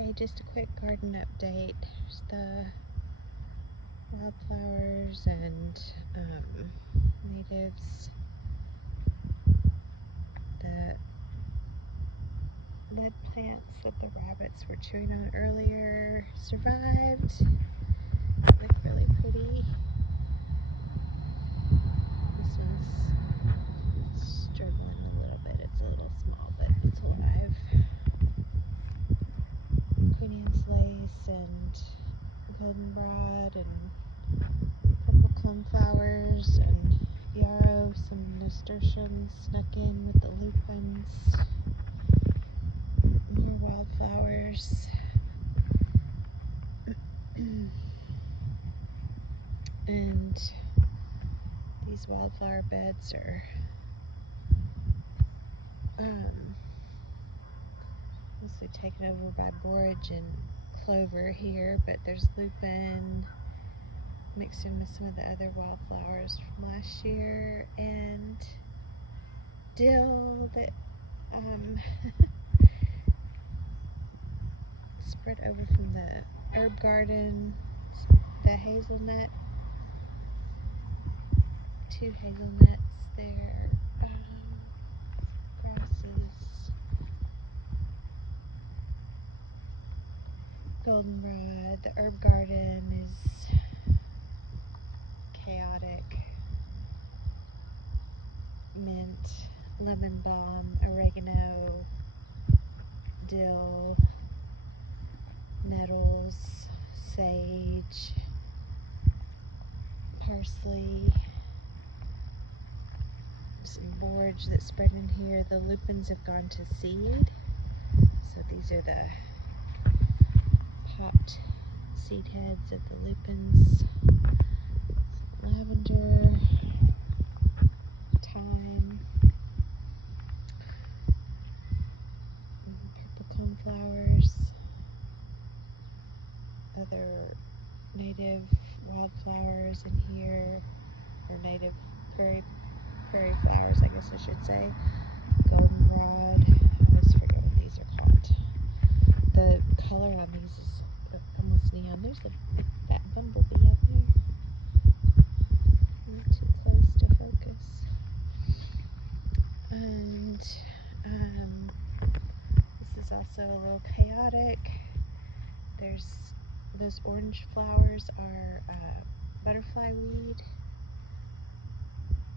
Okay, just a quick garden update. There's the wildflowers and natives. The lead plants that the rabbits were chewing on earlier survived. Look really pretty. This one's struggling a little bit. It's a little small, but it's alive. Queen Anne's lace and goldenrod and purple coneflowers and yarrow. Some nasturtiums snuck in with the lupins. More wildflowers. And these wildflower beds are mostly taken over by borage and clover here, but there's lupin mixed in with some of the other wildflowers from last year, and dill that spread over from the herb garden. The hazelnut, 2 hazelnuts there, grasses, goldenrod. The herb garden is chaotic. Mint, lemon balm, oregano, dill, nettles, sage, parsley, some borage that's spread in here. The lupins have gone to seed, so these are the popped seed heads of the lupins. Lavender, thyme, purple coneflowers, other native wildflowers in here, or native prairie flowers, I guess I should say. Goldenrod. I always forget what these are called. The color on these is almost neon. There's that bumblebee up there. Not too close to focus. And this is also a little chaotic. There's those orange flowers are butterfly weed,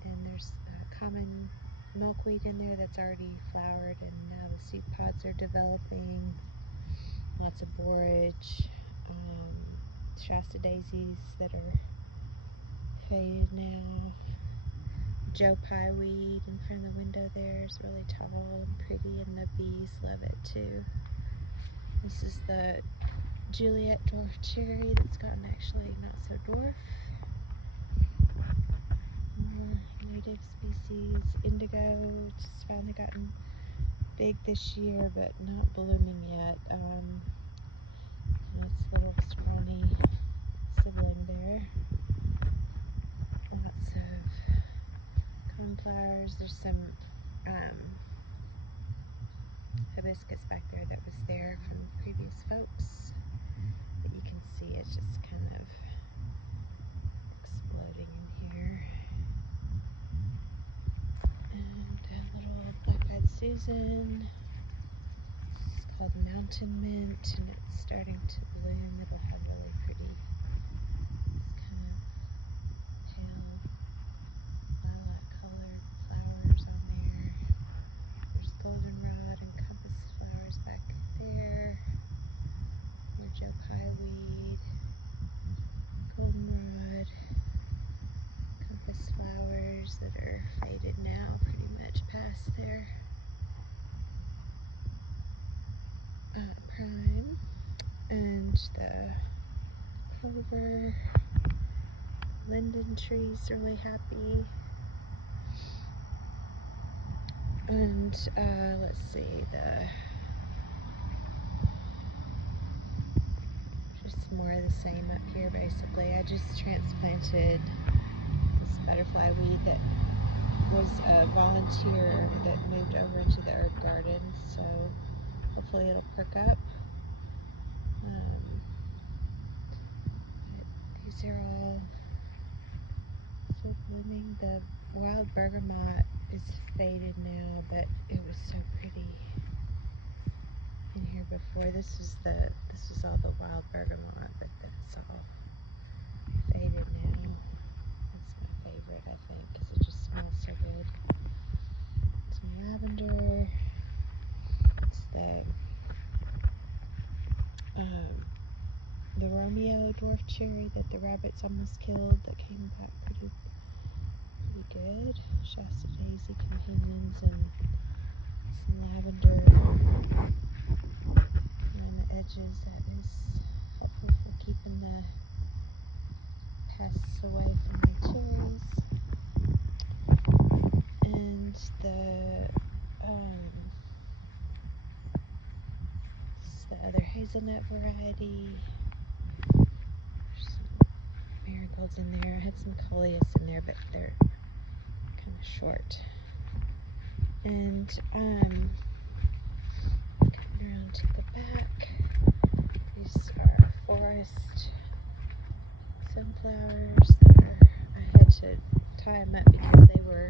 and there's common milkweed in there that's already flowered, and now the seed pods are developing. Lots of borage, Shasta daisies that are faded now. Joe Pye weed in front of the window there is really tall and pretty, and the bees love it too. This is the Juliet dwarf cherry that's gotten actually not so dwarf. More native species. Indigo, just finally gotten big this year, but not blooming yet. And its little scrawny sibling there. Lots of coneflowers. There's some hibiscus back there that was there from previous folks. But you can see it's just kind of exploding in here. And a little black-eyed Susan. It's called Mountain Mint, and it's starting to bloom. It'll have really pretty, kind of pale lilac colored flowers on there. There's goldenrod and compass flowers back there. More Joe Pye weed, goldenrod, compass flowers that are faded now, pretty much past their prime, and the clover, linden tree's really happy. And let's see, just more of the same up here basically. I just transplanted this butterfly weed that was a volunteer that moved over into the herb garden, so hopefully it'll perk up. But these are all still blooming. The wild bergamot is faded now, but it was so pretty in here before. This was all the wild bergamot, but that's all faded now. That's my favorite, I think, because it just smells so good. Some lavender. It's the Romeo dwarf cherry that the rabbits almost killed that came back pretty good. Shasta daisy companions and some lavender around the edges. That is helpful for keeping the pests away from the cherries. And this is the other hazelnut variety. There's some marigolds in there. I had some coleus in there, but they're kind of short. And coming around to the back, these are forest sunflowers. I had to tie them up because they were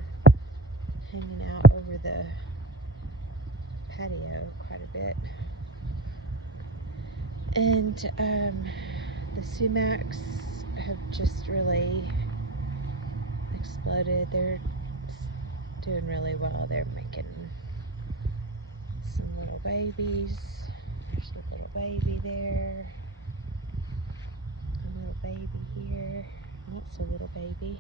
hanging out over the patio quite a bit. And the sumacs have just really exploded. They're doing really well. They're making some little babies. There's a little baby there. A little baby here. That's a little baby.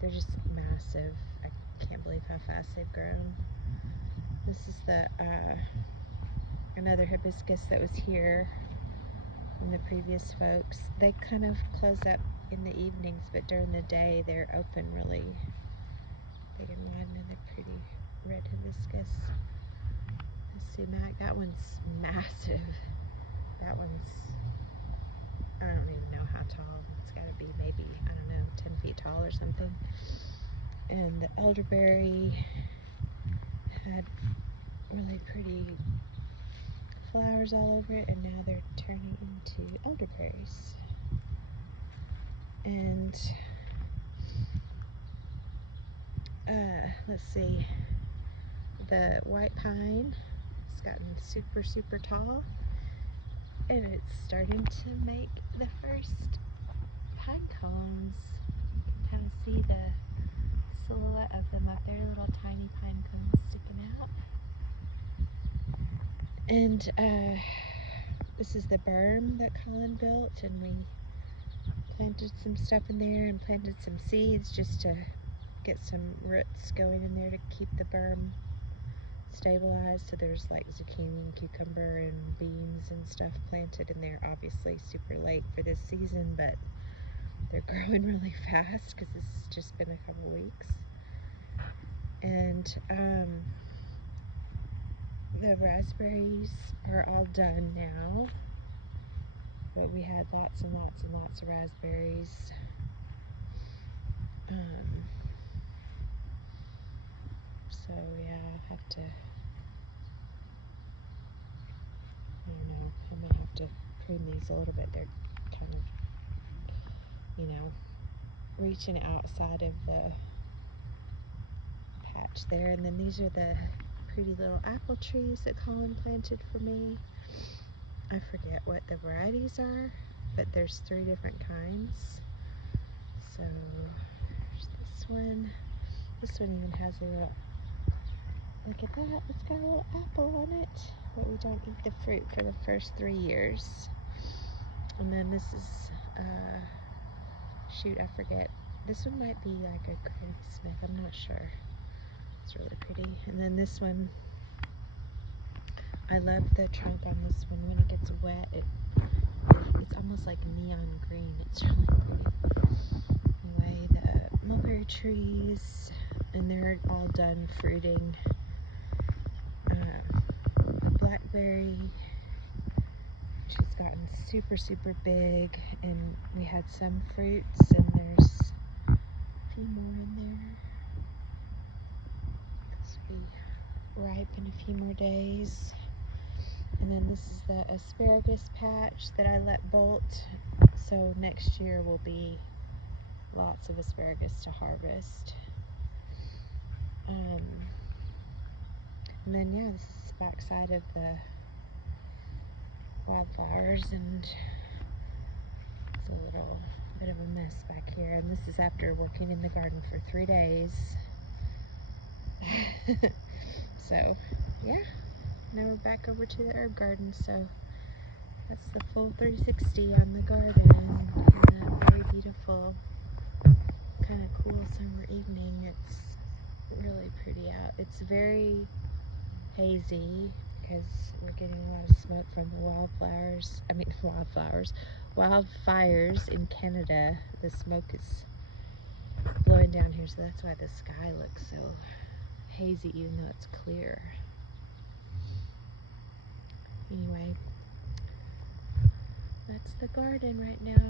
They're just massive. I can't believe how fast they've grown. This is the another hibiscus that was here from the previous folks. They kind of close up in the evenings, but during the day they're open really big and wide. Another pretty red hibiscus. The sumac, that one's massive. That one's, I don't even know how tall. It's got to be maybe, I don't know, 10 feet tall or something. And the elderberry had really pretty flowers all over it, and now they're turning into elderberries. And let's see, the white pine has gotten super tall, and it's starting to make the first pine cones. You can kind of see the silhouette of them up there, little tiny pine cones sticking out. And this is the berm that Colin built, and we planted some stuff in there and planted some seeds just to get some roots going in there to keep the berm stabilized. So there's like zucchini and cucumber and beans and stuff planted in there. Obviously super late for this season, but they're growing really fast because this has just been a couple weeks. And the raspberries are all done now, but we had lots and lots of raspberries. So yeah, I'll have to, I don't know, I may have to prune these a little bit. They're kind of, you know, reaching outside of the patch there. And then these are the pretty little apple trees that Colin planted for me. I forget what the varieties are, but there's 3 different kinds. So there's this one. This one even has a little, look at that, it's got a little apple on it, but we don't eat the fruit for the first 3 years. And then this is, shoot, I forget. This one might be like a Granny Smith, I'm not sure. It's really pretty. And then this one, I love the trunk on this one. When it gets wet, it's almost like neon green. It's really pretty. Anyway, the mulberry trees, and they're all done fruiting. Blackberry, she's gotten super big, and we had some fruits, and there's a few more in there. This will be ripe in a few more days. And then this is the asparagus patch that I let bolt. So next year will be lots of asparagus to harvest. And then yeah, this is the back side of the wildflowers, and it's a little bit of a mess back here. And this is after working in the garden for 3 days. So yeah, now we're back over to the herb garden. So that's the full 360 on the garden in a very beautiful, kind of cool summer evening. It's really pretty out. It's very hazy because we're getting a lot of smoke from the wildfires in Canada. The smoke is blowing down here, so that's why the sky looks so hazy even though it's clear. Anyway, that's the garden right now.